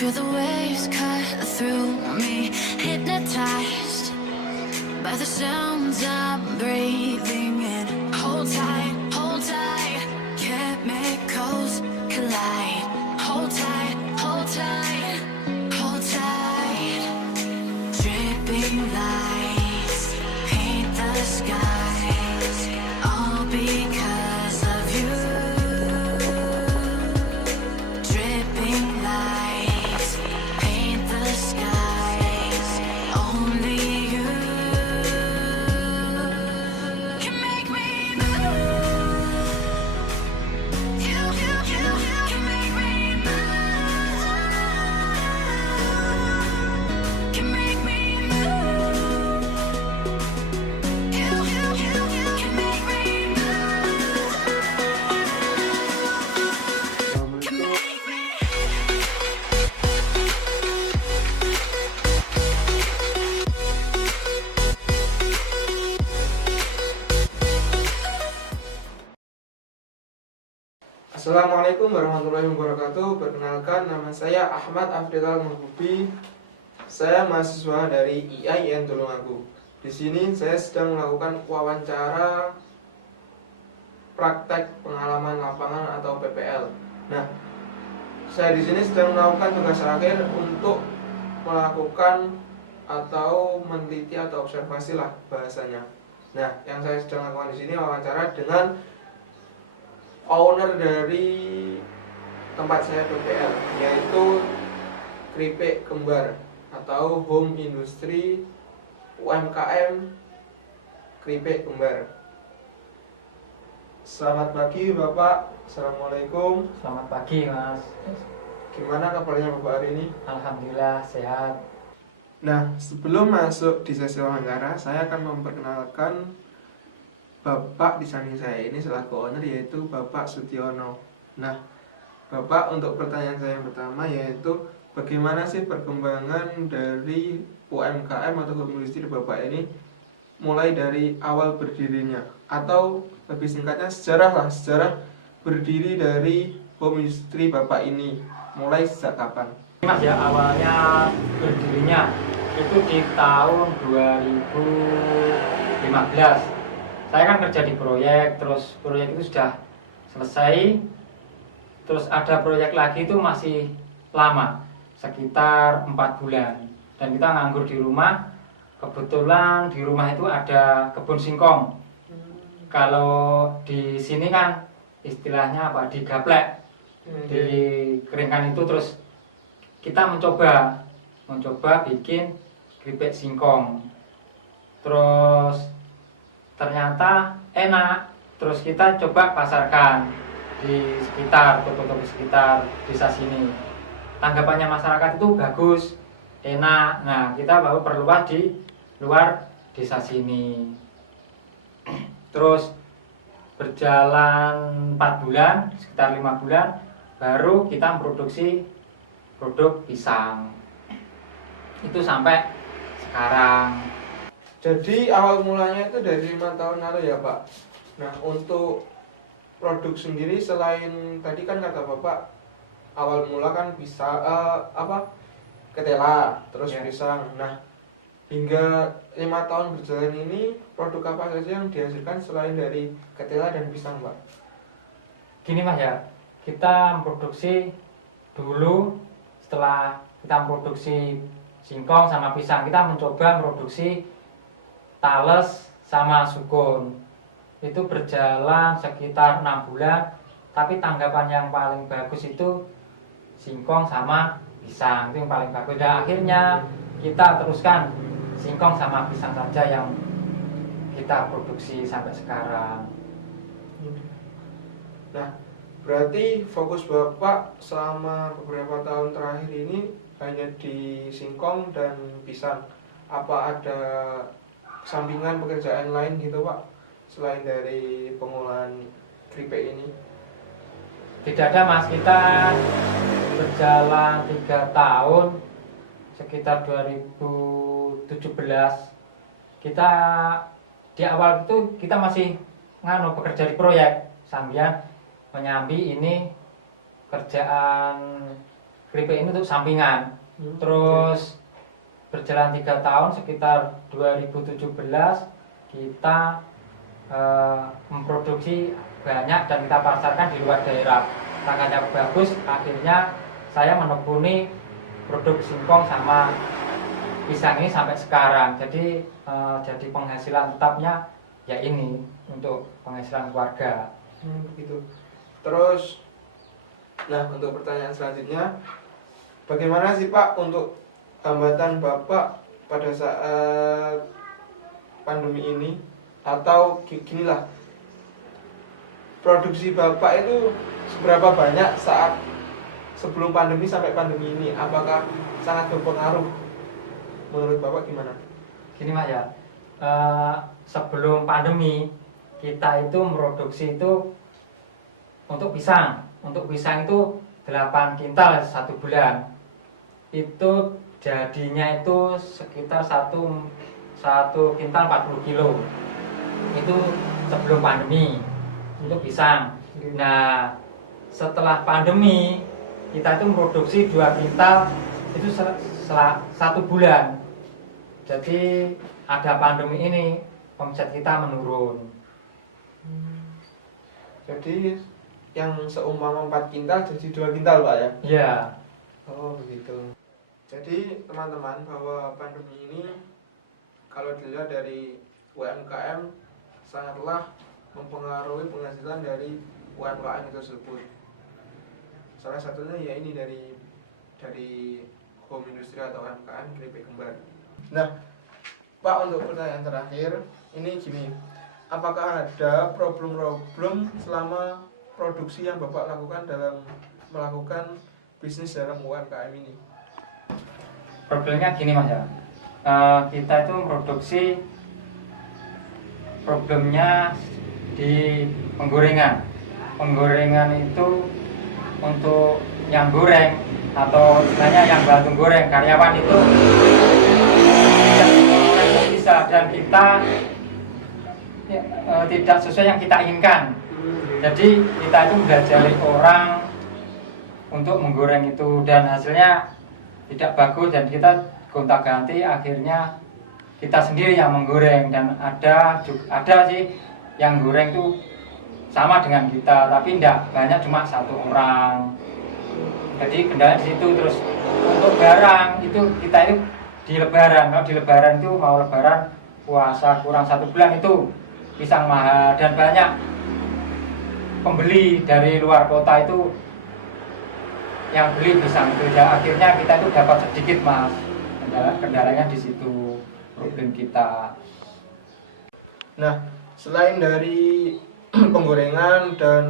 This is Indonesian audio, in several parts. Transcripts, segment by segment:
Feel the waves cut through me, hypnotized by the sounds I'm breathing in. Hold tight, chemicals collide. Hold tight, hold tight, hold tight. Dripping lights paint the skies, all because of you. Dripping lights paint the skies, only you can make me move. You can make me move. Can make me move. You can make me move. Can make me. Assalamualaikum warahmatullahi wabarakatuh. Perkenalkan, nama saya Ahmad Afdilal Mahbubi. Saya mahasiswa dari IAIN Tulungagung. Di sini saya sedang melakukan wawancara praktek pengalaman lapangan atau PPL. Nah, saya di sini sedang melakukan tugas akhir untuk melakukan atau meneliti atau observasi lah bahasanya. Nah, yang saya sedang lakukan di sini wawancara dengan owner dari tempat saya PPL, yaitu Kripik Kembar atau Home Industry UMKM Kripik Kembar. Selamat pagi Bapak. Assalamualaikum. Selamat pagi Mas. Gimana kabarnya Bapak hari ini? Alhamdulillah sehat. Nah, sebelum masuk di sesi wawancara, saya akan memperkenalkan Bapak di samping saya ini selaku owner, yaitu Bapak Sutiono. Nah, Bapak, untuk pertanyaan saya yang pertama yaitu bagaimana sih perkembangan dari UMKM atau home industry Bapak ini mulai dari awal berdirinya, atau lebih singkatnya sejarah berdiri dari home industry Bapak ini mulai sejak kapan? Mas ya, awalnya berdirinya itu di tahun 2015. Saya kan kerja di proyek, terus proyek itu sudah selesai, terus ada proyek lagi itu masih lama, sekitar 4 bulan. Dan kita nganggur di rumah, kebetulan di rumah itu ada kebun singkong. Kalau di sini kan istilahnya apa, digaplek, dikeringkan itu, terus kita mencoba bikin keripik singkong. Terus ternyata enak, terus kita coba pasarkan di sekitar toko-toko sekitar desa sini. Tanggapannya masyarakat itu bagus, enak. Nah, kita baru perluas di luar desa sini. Terus berjalan 4 bulan, sekitar 5 bulan, baru kita memproduksi produk pisang. Itu sampai sekarang. Jadi awal mulanya itu dari 5 tahun lalu ya Pak. Nah, untuk produk sendiri selain tadi kan kata Bapak awal mula kan bisa ketela, terus Ya. pisang. Nah, hingga 5 tahun berjalan ini produk apa saja yang dihasilkan selain dari ketela dan pisang Pak? Gini Mas ya, kita memproduksi dulu, setelah kita memproduksi singkong sama pisang, kita mencoba memproduksi tales sama sukun. Itu berjalan sekitar 6 bulan, tapi tanggapan yang paling bagus itu singkong sama pisang, itu yang paling bagus. Dan akhirnya kita teruskan singkong sama pisang saja yang kita produksi sampai sekarang. Nah, berarti fokus Bapak selama beberapa tahun terakhir ini hanya di singkong dan pisang. Apa ada sampingan pekerjaan lain gitu Pak, selain dari pengolahan keripik ini? Tidak ada Mas, kita berjalan 3 tahun, sekitar 2017. Kita di awal itu kita masih bekerja di proyek sambil menyambi ini kerjaan keripik ini untuk sampingan. Terus berjalan 3 tahun, sekitar 2017 kita memproduksi banyak dan kita pasarkan di luar daerah. Tangannya bagus, akhirnya saya menekuni produk singkong sama pisang ini sampai sekarang. Jadi penghasilan tetapnya ya ini untuk penghasilan keluarga. Begitu. Terus, nah untuk pertanyaan selanjutnya, bagaimana sih Pak untuk hambatan Bapak pada saat pandemi ini? Atau ginilah, produksi Bapak itu seberapa banyak saat sebelum pandemi sampai pandemi ini? Apakah sangat berpengaruh? Menurut Bapak gimana? Gini Mas ya, sebelum pandemi kita itu memproduksi itu untuk pisang. Untuk pisang itu 8 kintal 1 bulan. Itu jadinya itu sekitar satu kintal 40 kilo. Itu sebelum pandemi untuk pisang. Nah, setelah pandemi kita itu memproduksi 2 kintal itu setelah 1 bulan. Jadi ada pandemi ini omset kita menurun. Jadi yang seumpama 4 kintal jadi 2 kintal Pak ya? Iya. Oh begitu. Jadi teman-teman, bahwa pandemi ini kalau dilihat dari UMKM sangatlah mempengaruhi penghasilan dari UMKM tersebut. Salah satunya ya ini dari home industry atau UMKM keripik kembar. Nah, Pak, untuk pertanyaan terakhir ini gini, apakah ada problem-problem selama produksi yang Bapak lakukan dalam melakukan bisnis dalam UMKM ini? Problemnya gini Mas ya, kita itu memproduksi, problemnya di penggorengan. Penggorengan itu untuk yang goreng atau istilahnya yang bantu goreng, karyawan itu tidak bisa, dan kita tidak sesuai yang kita inginkan. Jadi kita itu mengajari orang untuk menggoreng itu dan hasilnya tidak bagus, dan kita gonta-ganti, akhirnya kita sendiri yang menggoreng. Dan ada sih yang goreng itu sama dengan kita, tapi tidak banyak, cuma 1 orang. Jadi kendala di situ. Terus untuk barang itu kita itu di lebaran, kalau di lebaran itu mau lebaran puasa kurang 1 bulan itu pisang mahal dan banyak pembeli dari luar kota itu yang beli pisang itu. Akhirnya kita itu dapat sedikit Mas. Kendalanya di situ problem kita. Nah, selain dari penggorengan dan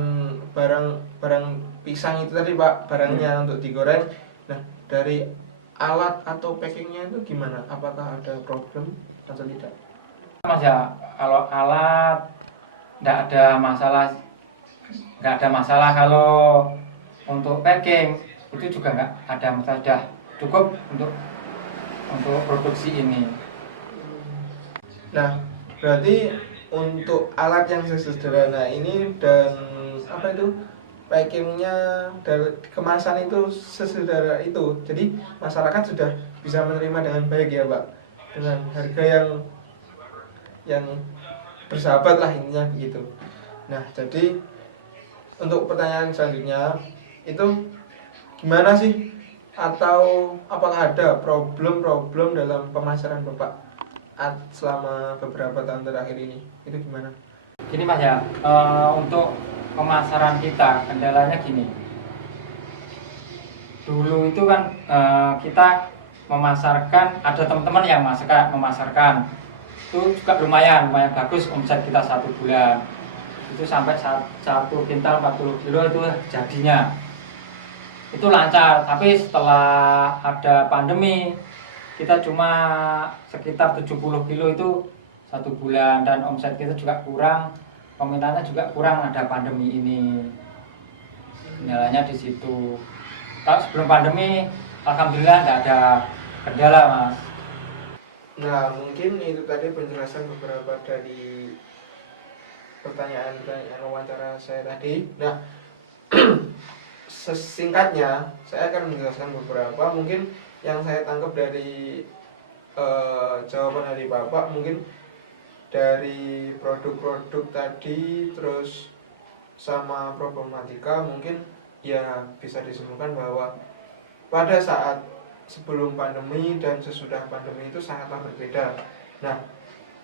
barang pisang itu tadi Pak, barangnya untuk digoreng. Nah, dari alat atau packingnya itu gimana? Apakah ada problem atau tidak? Mas ya, kalau alat nggak ada masalah. Kalau untuk packing itu juga nggak ada masalah, sudah cukup untuk produksi ini. Nah, berarti untuk alat yang sederhana ini dan packingnya dan kemasan itu sesederhana itu, jadi masyarakat sudah bisa menerima dengan baik ya Pak, dengan harga yang bersahabat lah, intinya begitu. Nah, jadi untuk pertanyaan selanjutnya itu gimana sih, atau apakah ada problem dalam pemasaran Bapak selama beberapa tahun terakhir ini? Itu gimana? Gini Mas ya, untuk pemasaran kita kendalanya gini. Dulu itu kan kita memasarkan, ada teman-teman yang memasarkan itu juga lumayan bagus, omset kita 1 bulan itu sampai 1 kintal 40 kilo itu jadinya. Itu lancar, tapi setelah ada pandemi kita cuma sekitar 70 kilo itu 1 bulan, dan omset kita juga kurang, peminatnya juga kurang, ada pandemi ini. Kendalanya di situ. Kalau sebelum pandemi alhamdulillah tidak ada kendala Mas. Nah, mungkin itu tadi penjelasan beberapa dari pertanyaan wawancara saya tadi. Nah, sesingkatnya saya akan menjelaskan beberapa mungkin yang saya tangkap dari jawaban dari Bapak, mungkin dari produk-produk tadi terus sama problematika, mungkin ya bisa disimpulkan bahwa pada saat sebelum pandemi dan sesudah pandemi itu sangatlah berbeda. Nah,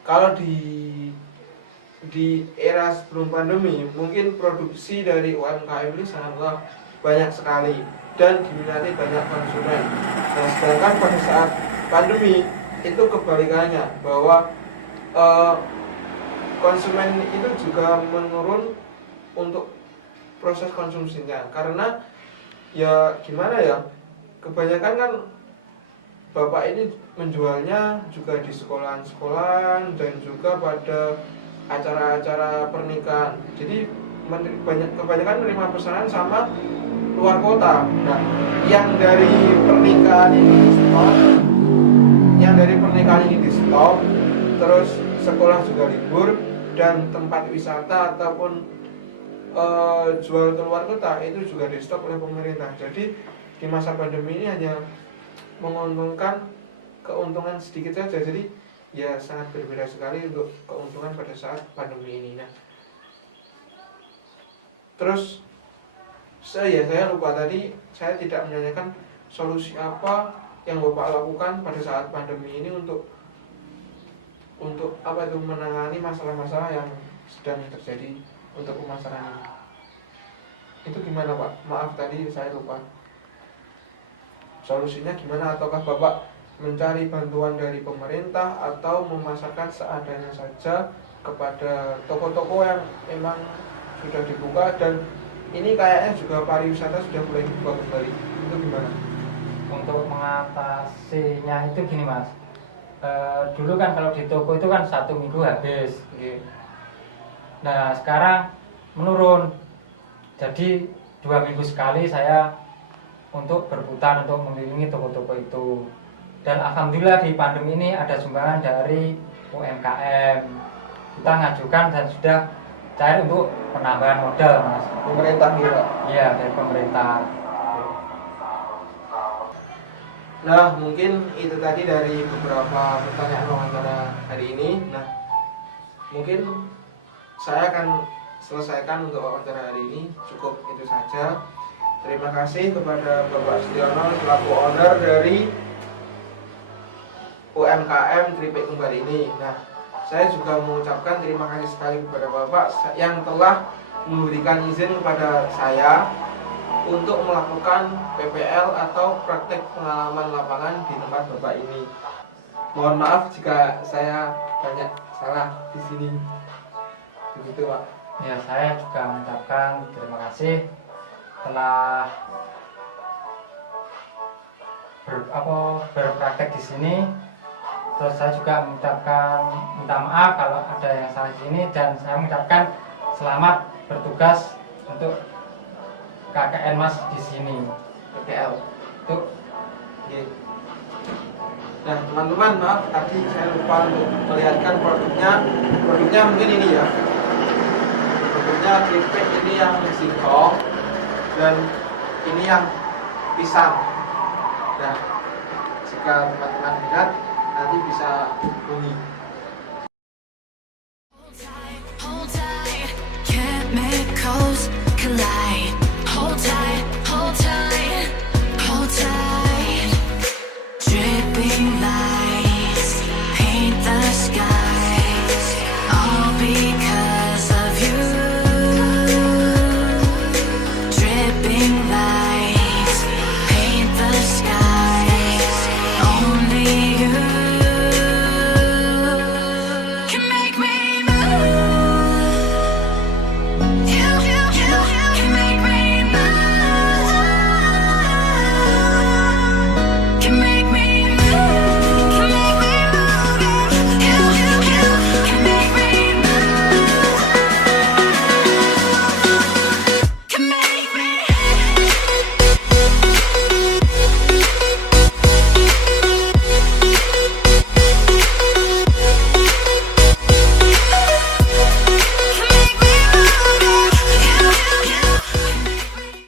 kalau di era sebelum pandemi mungkin produksi dari UMKM ini sangatlah banyak sekali dan diminati banyak konsumen. Nah, sedangkan pada saat pandemi itu kebalikannya, bahwa konsumen itu juga menurun untuk proses konsumsinya, karena ya gimana ya, kebanyakan kan Bapak ini menjualnya juga di sekolahan-sekolahan dan juga pada acara-acara pernikahan. Jadi kebanyakan menerima pesanan sama luar kota. Nah, yang dari pernikahan ini di stop, terus sekolah juga libur, dan tempat wisata ataupun jual ke luar kota itu juga di stop oleh pemerintah. Jadi di masa pandemi ini hanya menguntungkan keuntungan sedikit saja. Jadi ya sangat berbeda sekali untuk keuntungan pada saat pandemi ini. Nah, terus saya lupa tadi, saya tidak menanyakan solusi apa yang Bapak lakukan pada saat pandemi ini untuk apa itu, menangani masalah-masalah yang sedang terjadi untuk pemasaran ini. Itu gimana Pak? Maaf tadi saya lupa. Solusinya gimana? Ataukah Bapak mencari bantuan dari pemerintah atau memasarkan seadanya saja kepada toko-toko yang memang sudah dibuka, dan ini kayaknya juga pariwisata sudah mulai dibuka kembali. Itu gimana? Untuk mengatasinya itu gini Mas, dulu kan kalau di toko itu kan 1 minggu habis. Okay. Nah sekarang menurun, jadi 2 minggu sekali saya untuk berputar untuk mengelilingi toko-toko itu. Dan alhamdulillah di pandemi ini ada sumbangan dari UMKM. Kita ngajukan dan sudah cair untuk penambahan modal Mas. Pemerintah gitu? Iya, dari pemerintah. Nah, mungkin itu tadi dari beberapa pertanyaan wawancara hari ini. Nah, mungkin saya akan selesaikan untuk wawancara hari ini. Cukup itu saja. Terima kasih kepada Bapak Sutyono selaku owner dari UMKM Keripik Kembar ini. Nah, saya juga mengucapkan terima kasih sekali kepada Bapak yang telah memberikan izin kepada saya untuk melakukan PPL atau praktek pengalaman lapangan di tempat Bapak ini. Mohon maaf jika saya banyak salah di sini. Begitu Pak. Ya, saya juga mengucapkan terima kasih telah berpraktek di sini. Terus saya juga minta maaf kalau ada yang salah di sini, dan saya mengucapkan selamat bertugas untuk KKN Mas di sini. PPL. Tuh. Oke. Nah, teman-teman, maaf tadi saya lupa untuk melihatkan produknya. Produknya mungkin ini ya. Produknya keripik ini yang singkong dan ini yang pisang. Nah, jika teman-teman lihat nanti bisa bunyi.